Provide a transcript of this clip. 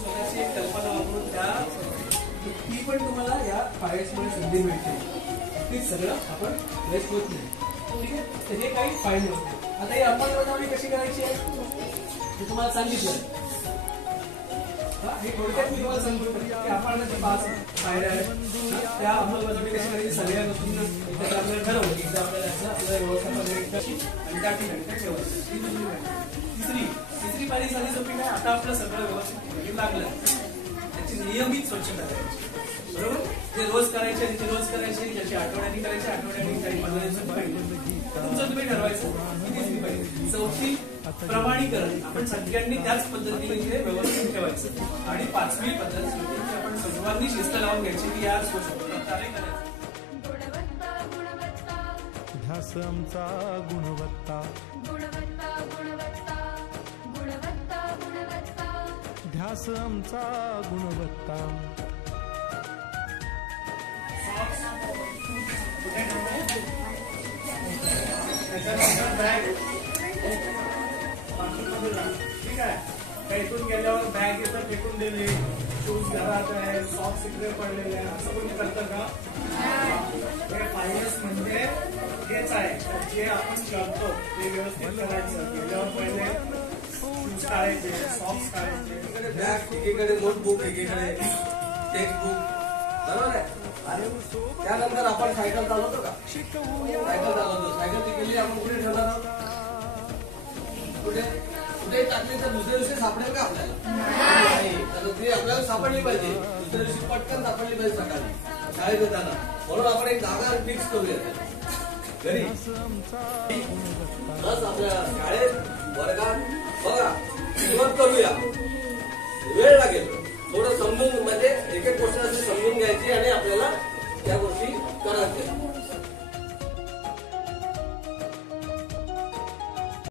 स्वतःची एक कल्पना वापरून ती पण तुम्हाला या फायर्समुळे संधी मिळते. तीच सगळं आपण वेस्ट होत नाही. ठीक आहे. तर हे काही फायदे होते. आता ही अंमलबजावणी कशी करायची आहे हे तुम्हाला सांगितलं. हे थोडक्यात मी तुम्हाला सांगतो की आपण जे 5 पायऱ्या आहेत त्या अंमलबजावणी कशी करायची सगळ्या गोष्टींना एकदा आपल्याला ठरवलं की एकदा आपल्याला व्यवस्थापन कशी आणि त्या ठिकाणी ठेवायचं. तिसरी पायरी झाली सोपी काय, आता आपलं सगळं व्यवस्थित लागलं त्याची नियमित स्वच्छता करायची. बरोबर. जे रोज करायचे ते रोज करायचे, ज्याची आठवड्यानी करायचे आठवड्यानी, काही पद्धतीचं तुमचं तुम्ही ठरवायचं. चौथी प्रमाणीकरण, आपण सगळ्यांनी त्याच पद्धतीने व्यवस्थित ठेवायचं. आणि 5वी पद्धत आपण सर्वांनी शिस्त लावून घ्यायची की या प्रकारे करायचं. ध्यास आमचा गुणवत्ता, ध्यास आमचा गुणवत्ता. ठीक आहे. इथून गेल्यावर बॅग येतं फेकून देणे, शूज घरात आहे, सॉक्स इकडे पडलेले आहे, असं कोणी करतं का? हे फायर्स म्हणजे हेच आहे, जे आपण करतो ते व्यवस्थित करायचं. गेल्यावर पहिले शूज काढायचे, सॉक्स काढायचे, बॅग एकीकडे, नोटबुक एकीकडे, टेक्स्टबुक. बरोबर आहे. आणि त्यानंतर आपण सायकल चालवतो का? सायकल चालवतो. सायकल केली आपण कुठे ठेवणार आहोत? कुठे कुठे टाकली तर दुसऱ्या दिवशी सापडेल का आपल्याला? नाही. तर ती आपल्याला सापडली पाहिजे. दुसऱ्या दिवशी पटकन सापडली पाहिजे सकाळी शाळेत येताना. म्हणून आपण एक जागा फिक्स करूया घरी. बस आपल्या शाळेत वर्गात बघा सुरुवात करूया. वेळ लागेल थोडं समजून, म्हणजे